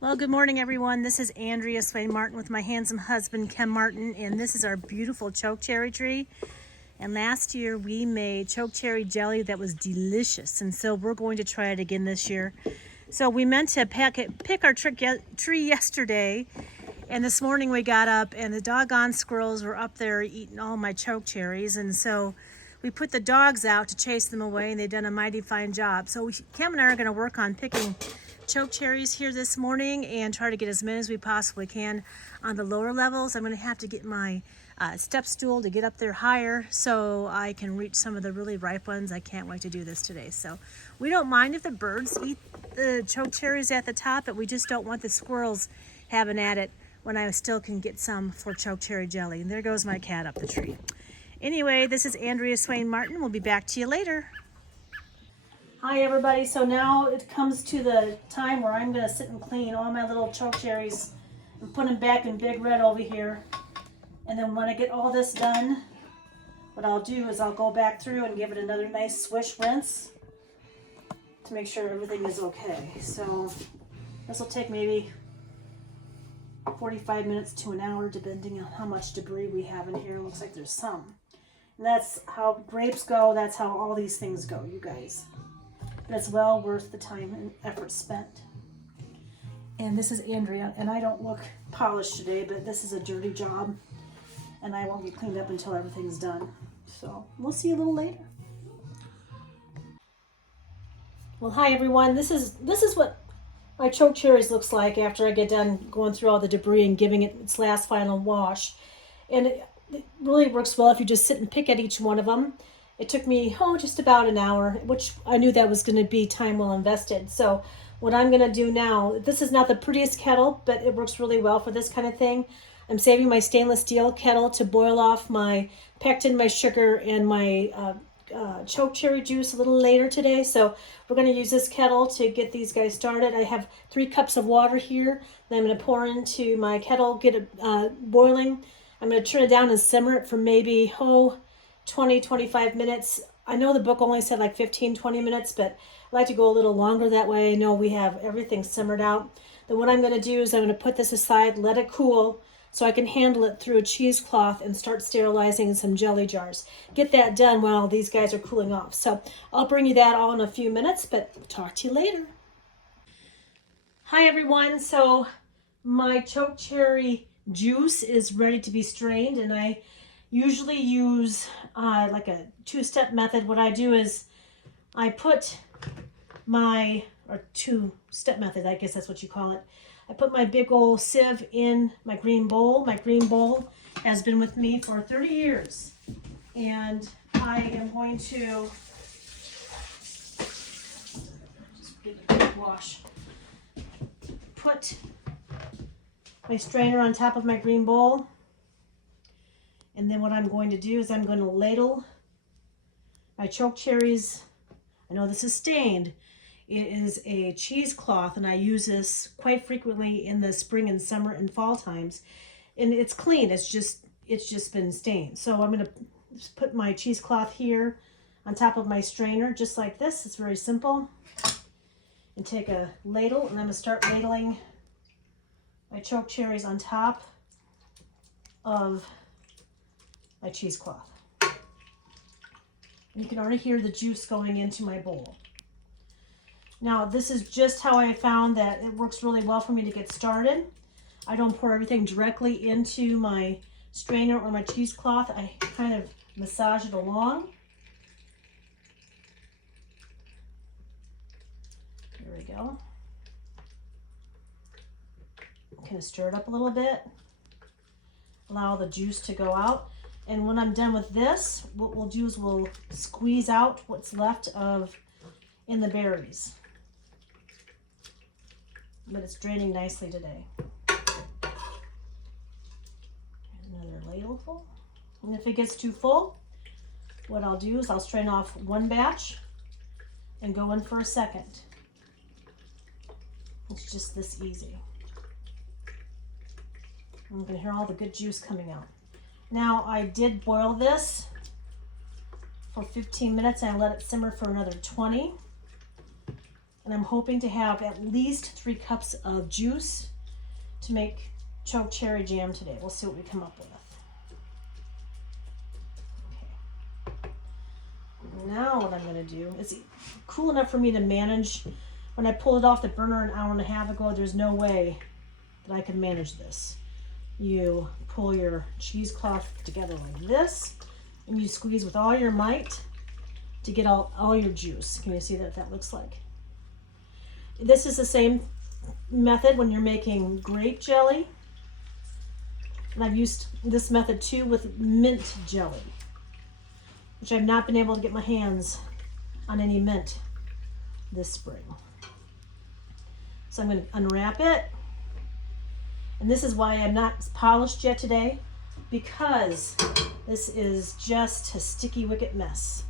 Well, good morning, everyone. This is Andrea Swain Martin with my handsome husband, Ken Martin, and this is our beautiful chokecherry tree. And last year we made chokecherry jelly that was delicious, and so we're going to try it again this year. So we meant to pick our tree yesterday, and this morning we got up and the doggone squirrels were up there eating all my chokecherries, and so we put the dogs out to chase them away, and they've done a mighty fine job. So Cam and I are going to work on picking chokecherries here this morning and try to get as many as we possibly can on the lower levels. I'm going to have to get my step stool to get up there higher so I can reach some of the really ripe ones. I can't wait to do this today. So we don't mind if the birds eat the chokecherries at the top, but we just don't want the squirrels having at it when I still can get some for chokecherry jelly. And there goes my cat up the tree. Anyway, this is Andrea Swain Martin. We'll be back to you later. Hi everybody, so now it comes to the time where I'm going to sit and clean all my little chokecherries and put them back in Big Red over here. And then when I get all this done, what I'll do is I'll go back through and give it another nice swish rinse to make sure everything is okay. So this will take maybe 45 minutes to an hour depending on how much debris we have in here. Looks like there's some. And that's how grapes go, that's how all these things go, you guys. But it's well worth the time and effort spent. And this is Andrea, and I don't look polished today, but this is a dirty job, and I won't get cleaned up until everything's done. So we'll see you a little later. Well, hi everyone. This is what my chokecherries looks like after I get done going through all the debris and giving it its last final wash. And it really works well if you just sit and pick at each one of them. It took me, just about an hour, which I knew that was going to be time well invested. So what I'm going to do now, this is not the prettiest kettle, but it works really well for this kind of thing. I'm saving my stainless steel kettle to boil off my pectin, my sugar, and my chokecherry juice a little later today. So we're going to use this kettle to get these guys started. I have 3 cups of water here that I'm going to pour into my kettle, get it boiling. I'm going to turn it down and simmer it for maybe, 20-25 minutes. I know the book only said like 15-20 minutes, but I like to go a little longer that way. I know we have everything simmered out. Then what I'm going to do is I'm going to put this aside, let it cool, so I can handle it through a cheesecloth and start sterilizing some jelly jars. Get that done while these guys are cooling off. So I'll bring you that all in a few minutes, but talk to you later. Hi everyone. So my chokecherry juice is ready to be strained, and I usually use like a 2-step method. What I do is I put my, or 2-step method, I guess that's what you call it. I put my big old sieve in my green bowl. My green bowl has been with me for 30 years. And I am going to just give it a quick wash. Put my strainer on top of my green bowl. And then what I'm going to do is I'm going to ladle my chokecherries. I know this is stained. It is a cheesecloth, and I use this quite frequently in the spring and summer and fall times. And it's clean. It's just been stained. So I'm going to put my cheesecloth here on top of my strainer, just like this. It's very simple. And take a ladle, and I'm going to start ladling my chokecherries on top of my cheesecloth. You can already hear the juice going into my bowl. Now, this is just how I found that it works really well for me to get started. I don't pour everything directly into my strainer or my cheesecloth. I kind of massage it along. There we go. Kind of stir it up a little bit. Allow the juice to go out. And when I'm done with this, what we'll do is we'll squeeze out what's left in the berries. But it's draining nicely today. Another ladleful. And if it gets too full, what I'll do is I'll strain off one batch and go in for a second. It's just this easy. I'm going to hear all the good juice coming out. Now, I did boil this for 15 minutes and I let it simmer for another 20. And I'm hoping to have at least 3 cups of juice to make chokecherry jam today. We'll see what we come up with. Okay. Now what I'm going to do, it's cool enough for me to manage. When I pulled it off the burner an hour and a half ago, there's no way that I could manage this. You pull your cheesecloth together like this, and you squeeze with all your might to get all your juice. Can you see what that looks like? This is the same method when you're making grape jelly. And I've used this method too with mint jelly, which I've not been able to get my hands on any mint this spring. So I'm going to unwrap it. And this is why I'm not polished yet today, because this is just a sticky wicket mess.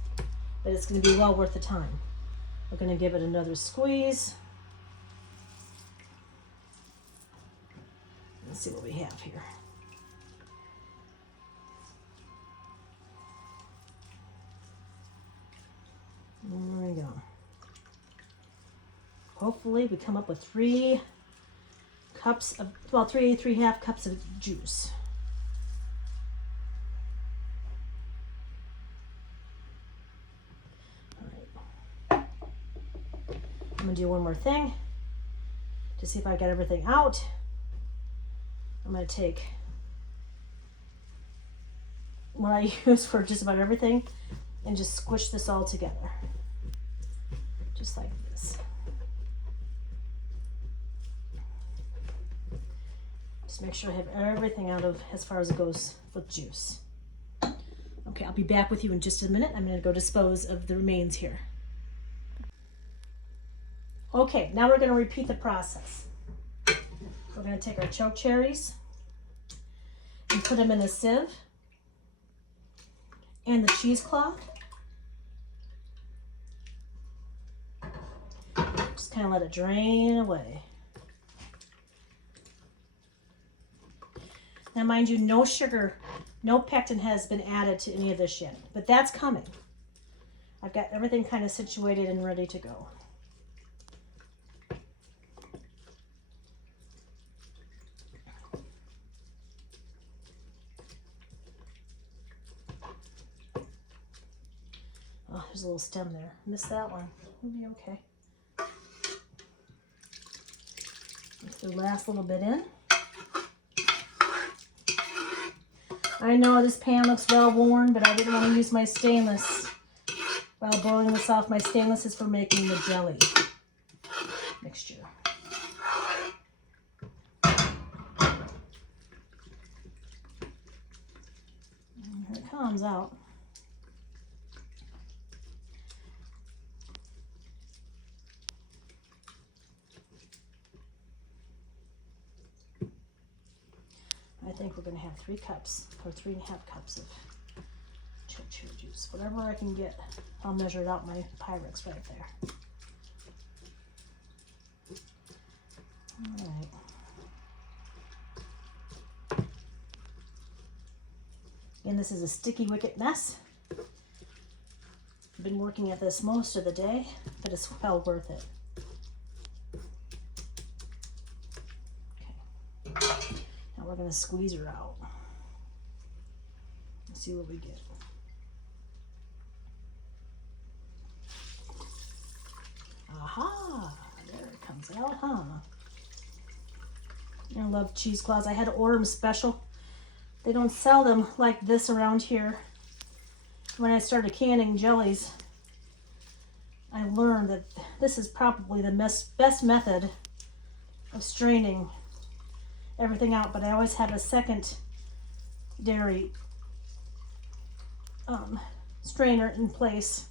But it's going to be well worth the time. We're going to give it another squeeze. Let's see what we have here. There we go. Hopefully we come up with 3 cups of, well, 3.5 cups of juice. All right. I'm gonna do one more thing to see if I got everything out. I'm gonna take what I use for just about everything and just squish this all together. Just like this. Just make sure I have everything out of as far as it goes with juice. Okay, I'll be back with you in just a minute. I'm gonna go dispose of the remains here. Okay, now we're gonna repeat the process. We're gonna take our chokecherries and put them in a sieve and the cheesecloth. Just kind of let it drain away. Now mind you, no sugar, no pectin has been added to any of this yet, but that's coming. I've got everything kind of situated and ready to go. Oh, there's a little stem there. Missed that one. It'll be okay. Put the last little bit in. I know this pan looks well worn, but I didn't want to use my stainless while boiling this off. My stainless is for making the jelly mixture. And here it comes out. I think we're going to have 3 cups or 3.5 cups of chokecherry juice. Whatever I can get, I'll measure it out my Pyrex right there. All right. Again, this is a sticky wicket mess. I've been working at this most of the day, but it's well worth it. We're going to squeeze her out and see what we get. Aha! There it comes out, huh? I love cheesecloths. I had to order them special. They don't sell them like this around here. When I started canning jellies, I learned that this is probably the best method of straining everything out, but I always have a second dairy strainer in place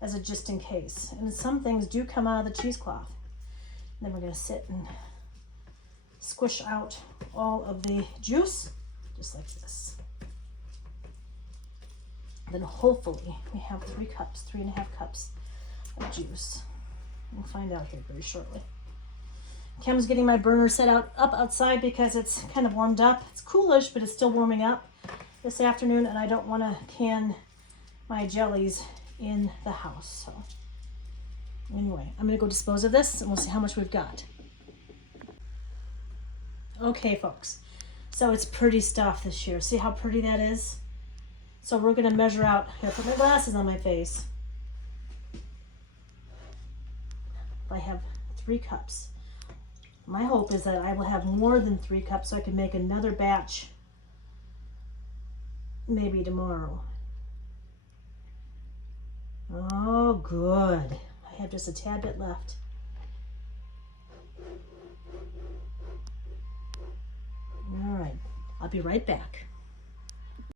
as a just in case. And some things do come out of the cheesecloth. Then we're going to sit and squish out all of the juice just like this. Then hopefully we have 3 cups, 3.5 cups of juice. We'll find out here very shortly. Kim's getting my burner set up outside because it's kind of warmed up. It's coolish, but it's still warming up this afternoon, and I don't want to can my jellies in the house. So Anyway, I'm gonna go dispose of this and we'll see how much we've got. Okay, folks, so it's pretty stuff this year. See how pretty that is? So we're gonna measure out, here, put my glasses on my face. I have 3 cups. My hope is that I will have more than 3 cups so I can make another batch maybe tomorrow. Oh, good. I have just a tad bit left. All right, I'll be right back.